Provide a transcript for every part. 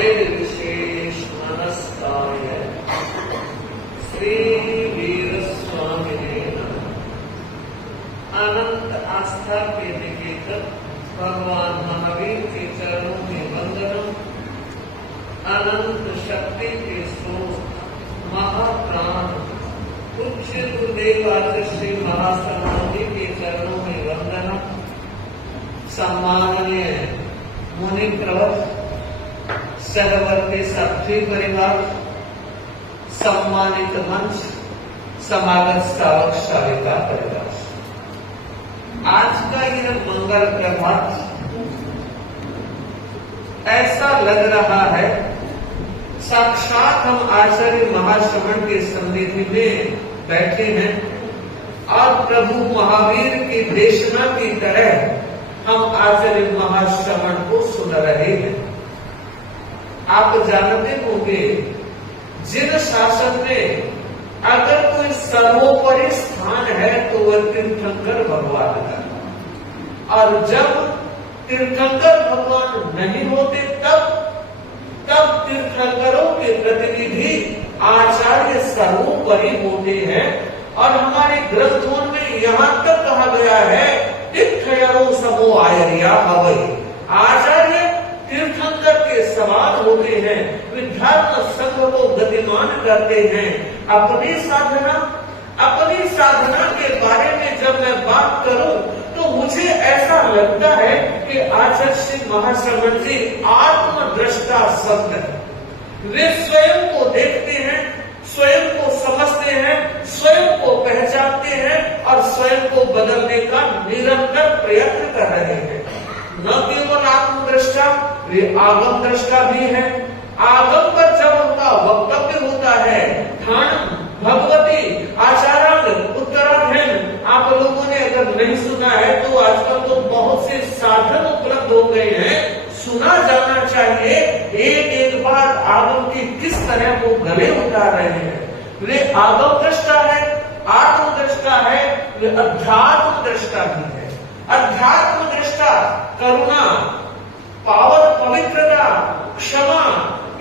निर्विशेष मनस्काय श्री वीर स्वामिने नमः। अनंत आस्था के निकेतन भगवान महावीर के चरणों में वंदनम। अनंत शक्ति के स्रोत महाप्राण पूज्य गुरुदेव आचार्य श्री महासमाधि के चरणों में वंदनम। सम्माननीय मुनि प्रवर, सहवर्ती साथी परिवार, सम्मानित मंच, समागत श्रावक श्राविका परिवार, आज का यह मंगल प्रभात ऐसा लग रहा है साक्षात हम आचार्य महाश्रवण के सन्निधि में बैठे हैं और प्रभु महावीर की देशना की तरह हम आचार्य महाश्रवण को सुन रहे हैं। आप जानते होंगे जिन शासन में अगर कोई सर्वोपरि स्थान है तो वह तीर्थंकर भगवान का, और जब तीर्थंकर भगवान नहीं होते तब तीर्थंकरों के प्रतिनिधि आचार्य सर्वोपरि होते हैं। और हमारे ग्रंथों में यहाँ तक कहा गया है तीर्थयरो समो आयर्या हवै, आचार्य तीर्थंकर के समान होते हैं, विध्यात्म संघ को गतिमान करते हैं। अपनी साधना के बारे में जब मैं बात करूं तो मुझे ऐसा लगता है कि आचार्य श्री महाश्रवण जी आत्मद्रष्टा संत है। वे स्वयं को देखते हैं, स्वयं को समझते हैं, स्वयं को पहचानते हैं और स्वयं को बदलने का निरंतर प्रयत्न कर रहे हैं। न केवल आत्मद्रष्टा, वे आगम दृष्टा भी है। आगम पर जब उनका वक्तव्य होता है, ठाण भगवती आचारांग उत्तराखंड, आप लोगों ने अगर नहीं सुना है तो आजकल तो बहुत से साधन उपलब्ध हो गए हैं, सुना जाना चाहिए। एक बार आगम की किस तरह वो गले उतार रहे हैं। वे आगम दृष्टा है, आत्मदृष्टा है, वे अध्यात्म दृष्टा भी है। अध्यात्म दृष्टा करुणा, पावन पवित्रता, क्षमा,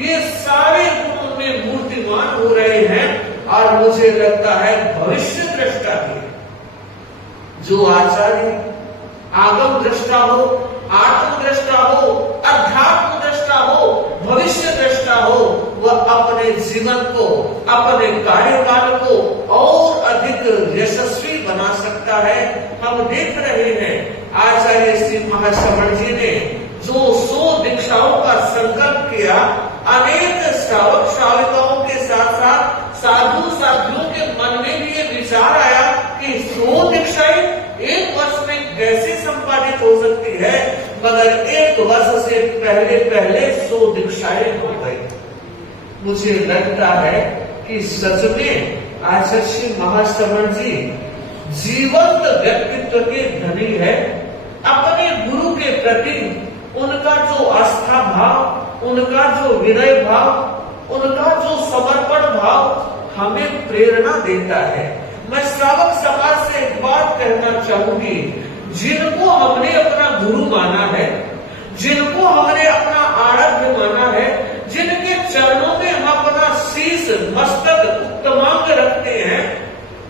ये सारे गुणों में मूर्तिमान हो रहे हैं। और मुझे लगता है भविष्य दृष्टा भी, जो आचार्य आगम दृष्टा हो, आत्म दृष्टा हो, अध्यात्म दृष्टा हो, भविष्य दृष्टा हो, वह अपने जीवन को, अपने कार्यकाल को और अधिक यशस्वी बना सकता है। हम देख रहे हैं आचार्य श्री महाश्रवण जी ने जो 100 दीक्षाओं का संकल्प किया, अनेक श्रावक श्राविकाओं के साथ साथ साधु साधियों के मन में भी ये विचार आया कि 100 दीक्षाएं एक वर्ष में कैसे संपादित हो सकती है, मगर एक वर्ष से पहले 100 दीक्षाएं हो गई। मुझे लगता है कि सच में आचार्य श्री महाश्रवण जी जीवंत व्यक्तित्व के धनी है। अपने गुरु के प्रति उनका जो आस्था भाव, उनका जो विनय भाव, उनका जो समर्पण भाव हमें प्रेरणा देता है। मैं श्रावक समाज से एक बात कहना चाहूंगी, जिनको हमने अपना गुरु माना है, जिनको हमने अपना आराध्य माना है, जिनके चरणों में हम अपना शीश मस्तक उत्तमांग रखते हैं,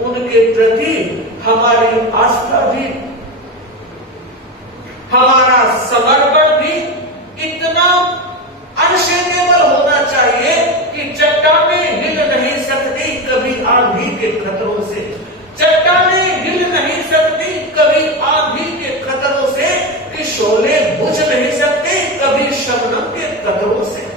उनके प्रति हमारी आस्था भी, हमारा समर्पण भी इतना अनशेकेबल होना चाहिए कि चट्टानें हिल नहीं सकती कभी आंधी के खतरों से। चट्टानें हिल नहीं सकती कभी आंधी के खतरों से, कि शोले बुझ नहीं सकते कभी शबनम के खतरों से।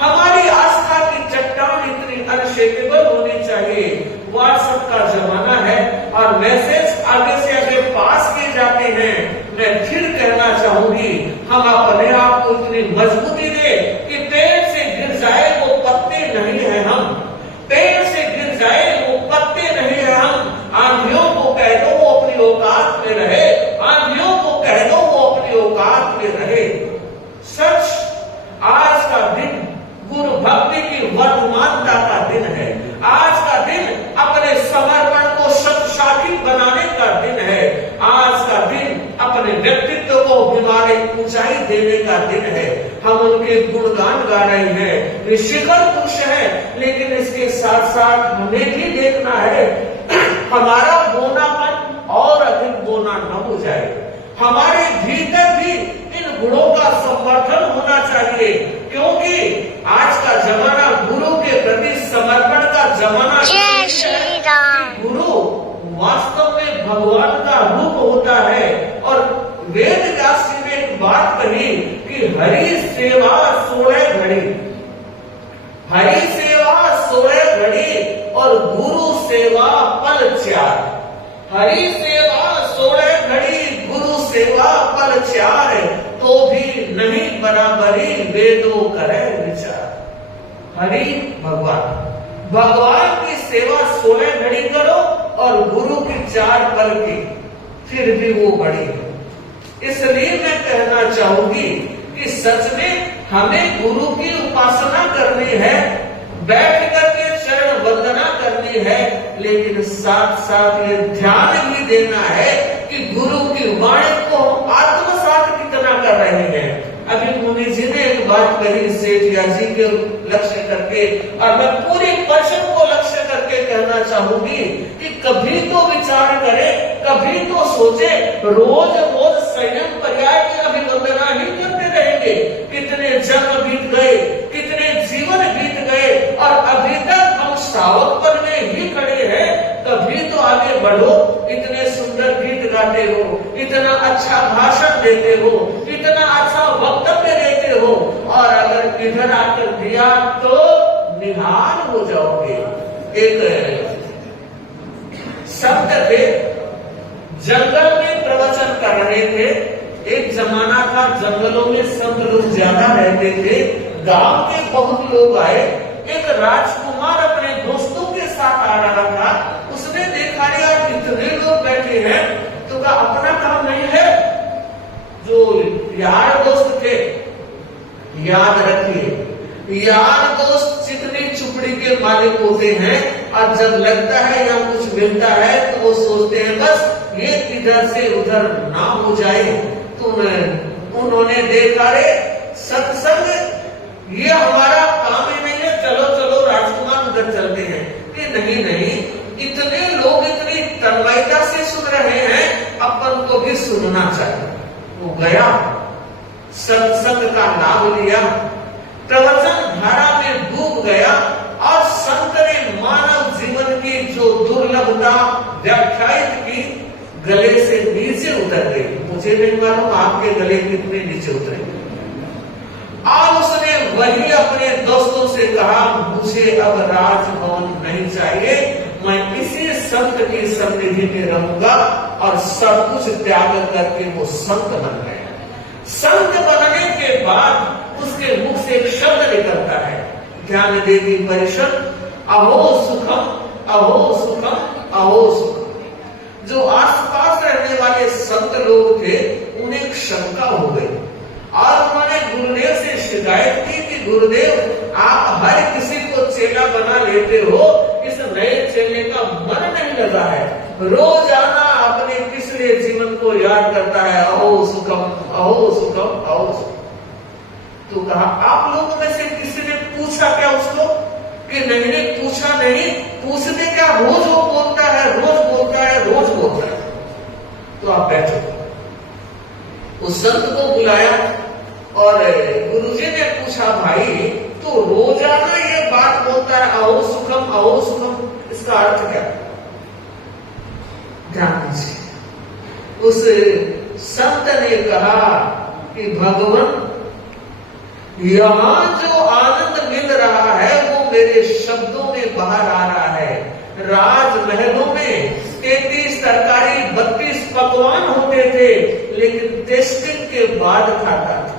हमारी आस्था की चट्टान इतनी अनशेकेबल होनी चाहिए। व्हाट्सएप का जमाना है और मैसेज आगे से आगे पास किए जाते हैं। मैं फिर कहना चाहूंगी, हम अपने आप को इतनी मजबूती दे कि पेड़ से गिर जाए वो पत्ते नहीं है हम, पेड़ से गिर जाए वो पत्ते नहीं है हम। आंधियों को कह दो वो अपनी औकात में रहे, आंधियों को कह दो वो अपनी औकात में रहे। सच, आज का दिन गुरु भक्ति की वर्तमानता का दिन है। आज का दिन अपने समर्पण को शक्तिशाली बनाने का दिन है। आज का दिन अपने व्यक्तित्व को को हमारे ऊंचाई देने का दिन है। हम उनके गुणगान गा रहे हैं, वे शिखर पुरुष है, लेकिन इसके साथ साथ हमें भी देखना है हमारा बोनापन और अधिक बोना न हो जाए। हमारे भीतर भी इन गुणों का समर्थन होना चाहिए, क्योंकि आज का जमाना गुरु के प्रति समर्पण का जमाना है। गुरु वास्तव में भगवान का रूप होता है। और वेद व्यास जी ने एक बात कही कि हरि सेवा 16 घड़ी, हरि सेवा 16 घड़ी और गुरु सेवा पल 4। हरि सेवा 16 घड़ी, गुरु सेवा पल 4, तो भी नहीं बराबरी वेदों करे विचार। हरि भगवान की सेवा 16 घड़ी करो और गुरु की 4 पल की, फिर भी वो बड़ी है। इसलिए मैं कहना चाहूंगी कि सच में हमें गुरु की उपासना करनी है, बैठ करके चरण वंदना करनी है, लेकिन साथ साथ ये ध्यान भी देना है कि गुरु की वाणी को आत्मसात कितना कर रहे हैं। अभी मुनि जी ने एक बात कही सेठिया जी के लक्ष्य करके, और मैं पूरे परिषद को लक्ष्य करके कहना चाहूंगी कि कभी तो विचार करें, कभी तो सोचे, रोज रोज संयम पर्याय की अभिवंदना ही करते रहेंगे। कितने जन्म बीत गए, कितने जीवन बीत गए, और अभी तक हम श्रावकपन में ही खड़े हैं। कभी तो आगे बढ़ो, इतने सुंदर गीत गाते हो, इतना अच्छा भाषण देते हो, इतना अच्छा वक्तव्य देते हो, और अगर इधर आकर दिया तो निहाल हो जाओगे। एक संत थे, जंगल में प्रवचन कर रहे थे। एक जमाना था जंगलों में संत लोग ज्यादा रहते थे, गांव के बहुत लोग आए। एक राजकुमार अपने दोस्तों के साथ आ रहा था, उसने देखा यार इतने लोग बैठे हैं, तो क्या अपना काम नहीं है? जो यार दोस्त थे, याद रखिए, यार दोस्त चिकनी चुपड़ी के मालिक होते हैं, और जब लगता है या कुछ मिलता है तो वो सोचते हैं बस ये इधर से उधर ना हो जाए। तो उन्होंने देखा रे सत्संग ये हमारा काम ही नहीं है, चलो चलो राजकुमार उधर चलते हैं। कि नहीं, इतने लोग इतनी तन्मयता से सुन रहे हैं, अपन को भी सुनना चाहिए। वो गया, सत्संग का लाभ लिया, प्रवचन धारा में डूब गया, और संत ने मानव जीवन की जो दुर्लभता व्याख्यायित की, गले से नीचे उतर गई। मुझे नहीं मालूम आपके गले कितने नीचे उतरे। और उसने वही अपने दोस्तों से कहा, मुझे अब राजभवन नहीं चाहिए, मैं इसी संत की सन्निधि में रहूंगा। और सब कुछ त्याग करके वो संत बन गया। संत बनने के बाद उसके मुख से एक शब्द निकलता है, ध्यान देगी परिषद, अहो सुखम, अहो सुखम, अहो सुखम। जो आसपास रहने वाले संत लोग थे, उन्हें एक शंका हो गई, और उन्होंने गुरुदेव से शिकायत की कि गुरुदेव आप हर किसी को चेला बना लेते हो, इस नए चेले का मन नहीं लगा है, रोजाना अपने पिछले जीवन को याद करता है, अहो सुखम, अहो सुखम, अहो सुखम। तो कहा आप लोगों में से किसी ने पूछा क्या उसको? कि नहीं, पूछा नहीं। पूछने क्या, रोज वो बोलता है, रोज बोलता है, रोज बोलता है। तो आप बैठो। उस संत को बुलाया और गुरुजी ने पूछा, भाई तो रोजाना ये बात बोलता है, अहो सुखम, अहो सुखम, इसका अर्थ क्या? ध्यान दीजिए। उस संत ने कहा कि भगवान, यहाँ जो आनंद मिल रहा है वो मेरे शब्दों में बाहर आ रहा है। राजमहलों में 33 तरकारी 32 पकवान होते थे, लेकिन टेस्टिंग के बाद खाता था।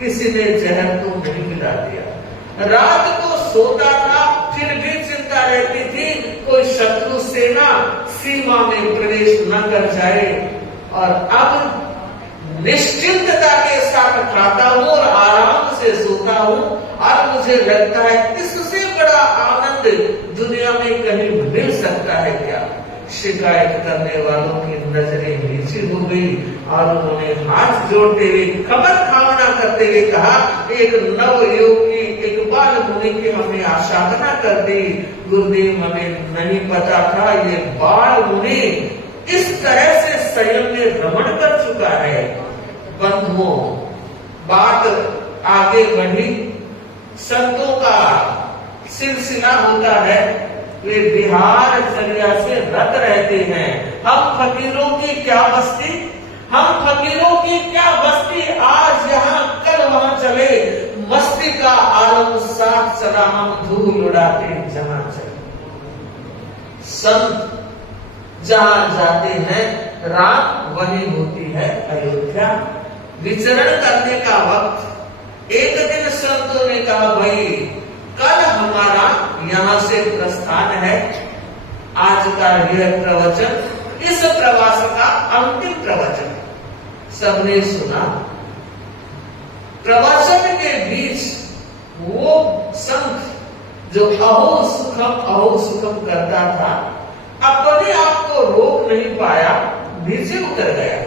किसी ने जहर तो नहीं मिला दिया। रात को सोता था, फिर भी चिंता रहती थी कोई शत्रु सेना सीमा में प्रवेश न कर जाए। और अब निश्चिंतता के साथ खाता हूँ और आराम से सोता हूँ, और मुझे लगता है इससे बड़ा आनंद दुनिया में कहीं मिल सकता है क्या? शिकायत करने वालों की नजरें नीची हो गई और उन्होंने हाथ जोड़ते हुए खबर कामना करते हुए कहा, एक नवयुग की एक बाल मुनि की हमने आशाधना कर दी। गुरुदेव, हमें नहीं पता था ये बाल मुनि इस तरह से संयम में भ्रमण कर चुका है। बंधुओं, बात आगे बढ़ी। संतों का सिलसिला होता है, वे बिहार चर्या से रत रहते हैं। हम फकीरों की क्या बस्ती, हम फकीरों की क्या बस्ती, आज यहाँ कल वहां चले, मस्ती का आलम साथ चला, हम धूल उड़ाते जहां चले। संत जहां जाते हैं, रात वही होती है अयोध्या। विचरण करने का वक्त एक दिन संतों ने कहा, भाई कल हमारा यहाँ से प्रस्थान है, आज का यह प्रवचन इस प्रवास का अंतिम प्रवचन। सबने सुना। प्रवचन के बीच वो संत जो अहो सुखम करता था, अपने आप को रोक नहीं पाया, नीचे उतर गया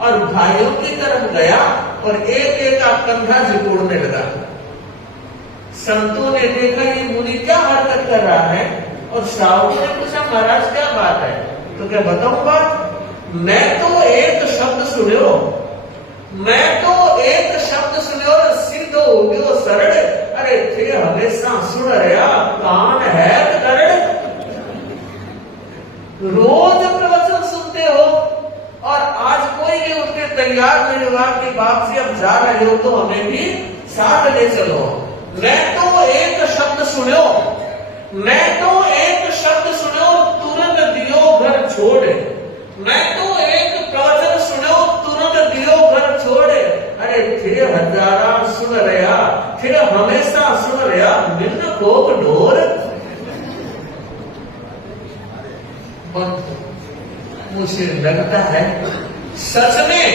और भाइयों की तरफ गया और एक एक का कंधा झुकोड़ने लगा। संतों ने देखा ये मुनि क्या हरकत कर रहा है और श्रावकों ने पूछा, महाराज क्या बात है? तो क्या बताऊं बात? मैं तो एक शब्द सुनियो, मैं तो एक शब्द सुनियो, सिद्ध हो गयो सरड़। अरे थे हमेशा सुन रहा, कान है करड़। रोज प्रवचन सुनते हो और आज कोई नहीं उठके तैयार नहीं हुआ कि बाप जी अब जा रहे हो तो हमें भी साथ ले चलो। मैं तो एक शब्द सुनो, मैं तो एक शब्द सुनो, तुरंत दियो घर छोड़। मैं तो एक प्रवचन सुनो, तुरंत दियो घर छोड़। अरे थे हजारा सुन रहा, थे हमेशा सुन रहा, मिल कोक ढोर। मुझे लगता है सच में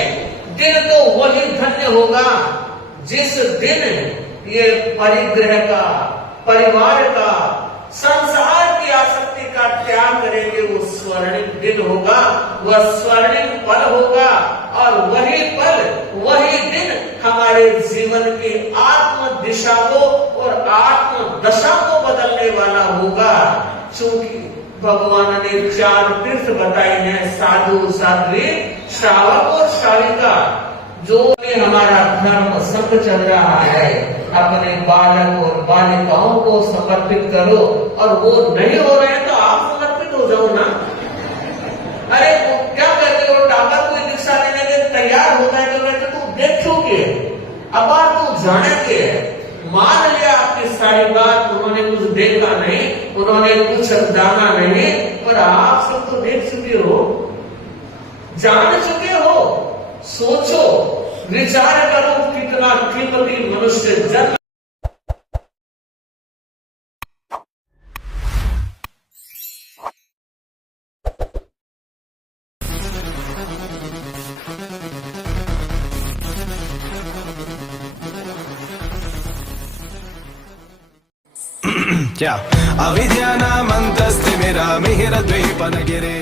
दिन तो वही धन्य होगा जिस दिन ये परिग्रह का, परिवार का, संसार की आसक्ति का त्याग करेंगे। वो स्वर्णिम दिन होगा, वह स्वर्णिम पल होगा और वही पल, वही दिन हमारे जीवन की आत्म दिशा को और आत्म दशा को बदलने वाला होगा। चूंकि भगवान ने 4 तीर्थ बताए हैं, साधु, साध्वी, श्रावक और श्राविका। जो हमारा धर्म संग चल रहा है, अपने बालक और बालिकाओं को समर्पित करो, और वो नहीं हो रहे तो आप समर्पित हो जाओ ना। अरे क्या कहते हो, टाका कोई दीक्षा लेने के तैयार होता है तो कहते तू देखो के अब तू जाने के। मान लिया आपकी सारी बात, उन्होंने कुछ देखा नहीं, उन्होंने कुछ जाना नहीं, पर आप सब तो देख चुके हो, जान चुके हो। सोचो, विचार करो कितना कीमती मनुष्य जन्म। क्या अविद्यानामन्तस्तिमिरमिहिरद्वीपनगिरे